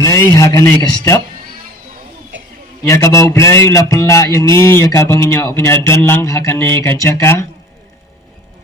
ublay hakane ka step ya ka ba ublay la pela yangi ya ka banginya punya don lang hakane ka jaka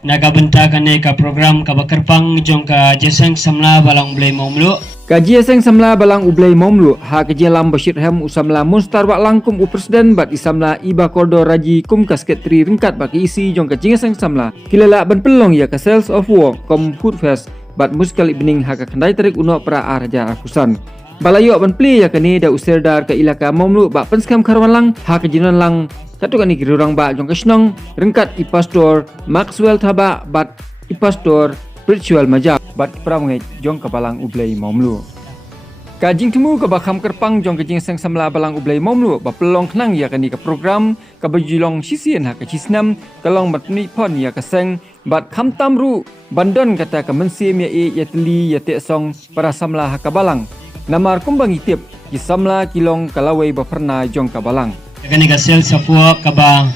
naga benta kane ka program ka bakerpang jong ka jeseng samla balang ublay momlu ka jeseng samla balang ublay momlu ha ka jelam bashir hem usamla munstar bak langkum u presiden bat isamla iba kordo raji kum ka sekretari ringkat baki isi jong ka jeseng samla kilala ban pelong ya ka sales of work kom food fest bat muskal ibning ha ka kandai tarik uno pra arja akusan balayo ban pli ya kani da userdar ka ilaka momlu bak penskam karwan lang ha ka jinon lang katu kani girurang bak jong ka snong ringkat ipastor Maxwell Thaba bat ipastor spiritual majak bat pramungai jong ka balang ublay momlu ka jing temu ka bakam kerpang jong ka jing sang samla balang ublay momlu ba pelong knang ya kani ka program ka bajulong sisien ha ka cisnam kalong bat ni pon ya ka seng bat kham tamru bandon kata ka mensim ya ya teli ya te song para samla ha ka balang namar kumbang itip kisamla kilong kalawai ba pernah jong ka balang kani ka sel safwa ka ba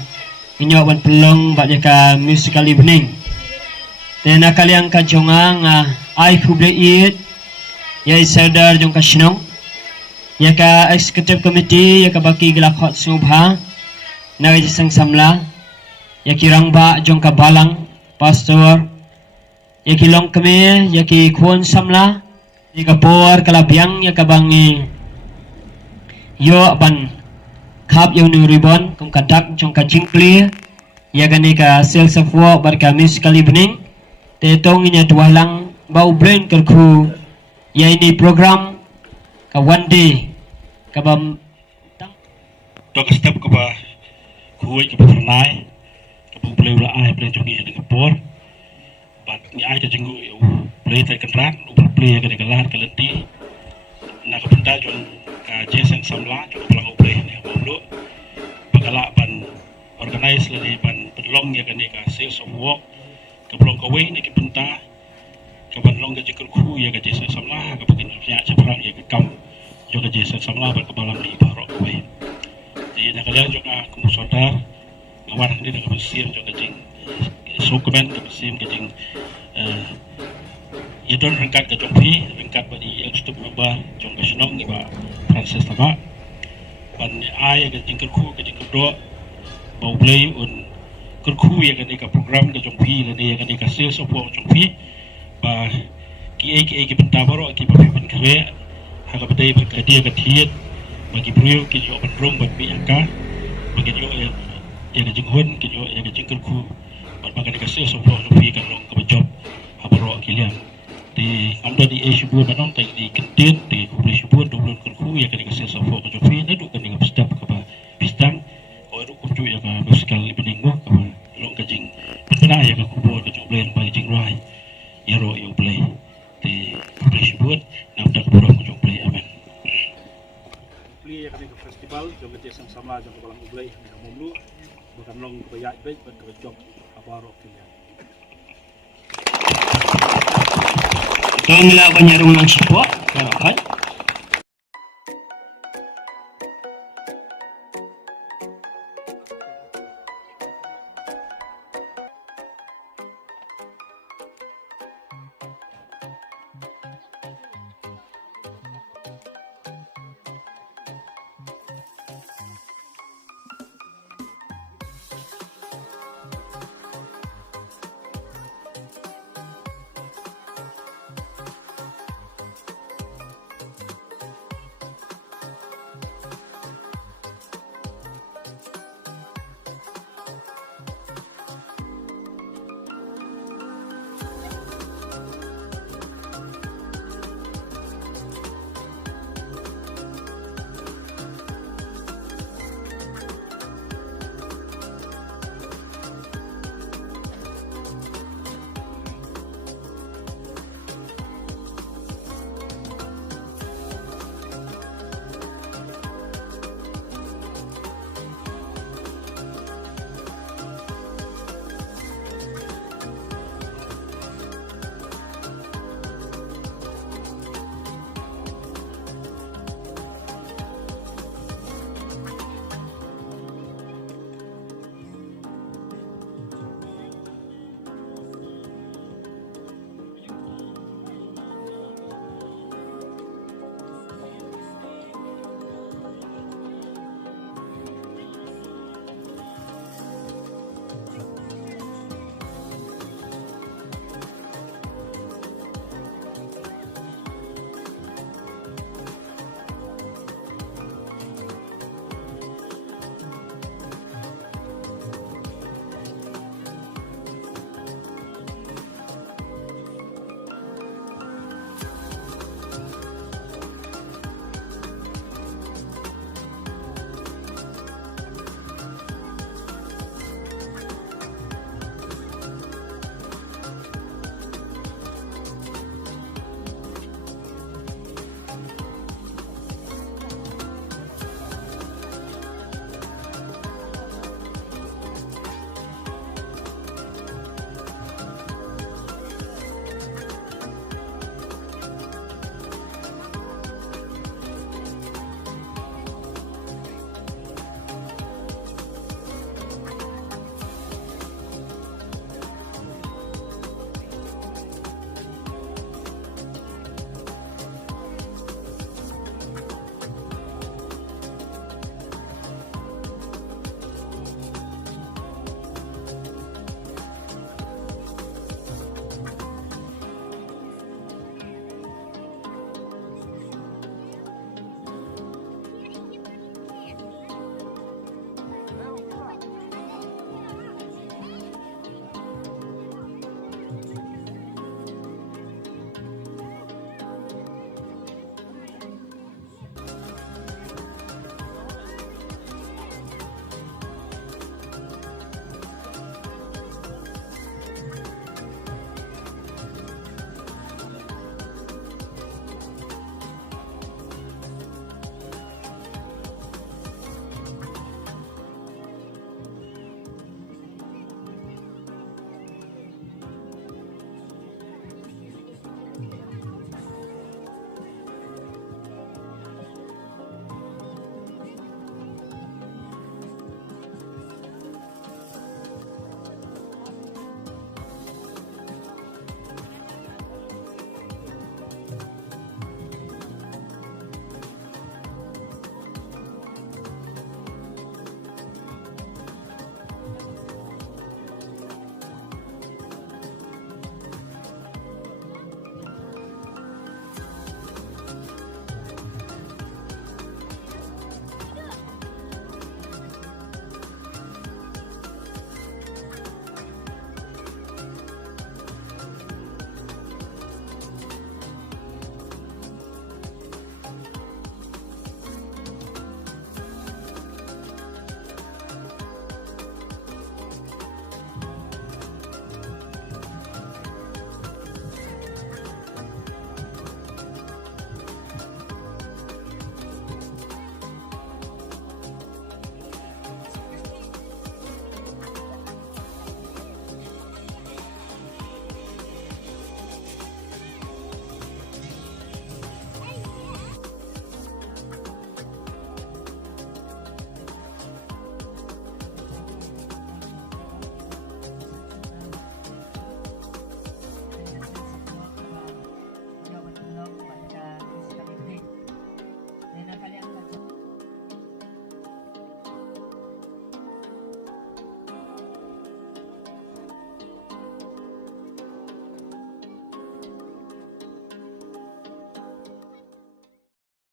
inyo ban pelong bat ya ka musical evening tena kaliang ka jongang ai public it ya isadar jong ka shnong ya ka executive committee ya ka baki gelakot subha na jeseng samla ya kirang ba jong ka balang pastor ya kilong kami ya ki kuon samla ya ka por kalabiang ya ka bangi yo ban kap yo nu ribon kum kadak jong ka jingkli ya gani ka sales of work bar ka musical evening te tong inya dualang bau brain kerku ya ini program ka one day ka bam to ka step ka ba kuoi ka pernai ka bu play la ai play jong ni ka por bat ni ai ta jinggu yo play ta kan ran u play ka ka lar ka lenti na ka penta jong ka jeseng samla jong pelang play ni lu bakala ban organize la di ban pelong ya kan ka sales of work ka pelong ka we ni ka penta ka ban long ka jikul khu ya ka jeseng samla ka bakin ya ceprang ya ka kam jong ka jeseng samla ban ka balam di barok we di na kalian jong ka kumusodar ngawar ni ka besim jong ka jing sokumen ka besim ka jing ya don rengkat ka jong pi rengkat bani yang stop member jong ka snong ni ba Francis Taba ban ai ka jing ku ka jing do bau play un ku ya ka program ka jong pi la ni ka sales of work jong pi ba ki pentabaro ki pa pen kre ha ka bedai ba ka dia ka thiet bagi brio ki jo ban rong ban pi angka bagi jo ya ka jing hun ki jo ya ka jing ku ban ba ka sales of work jong pi ka long ka job ha baro ki liam di amda di issue ba non tai di kentit di publish bu doblon ku ya ka sales of work jong pi na du kan ka step ka ba bistang o du ku ju ya ka muskal ibning mo ka long ka jing pernah ya ka kubo ka jong blen ba jing rai ya ro yo play di publish bu na dak borong ku jong play amen play ya ka festival jong ka jeseng samla jong ka balang ublay na momlu bukan long ka ya baik ban ka job apa ro kinya to mila ko nyarung nang support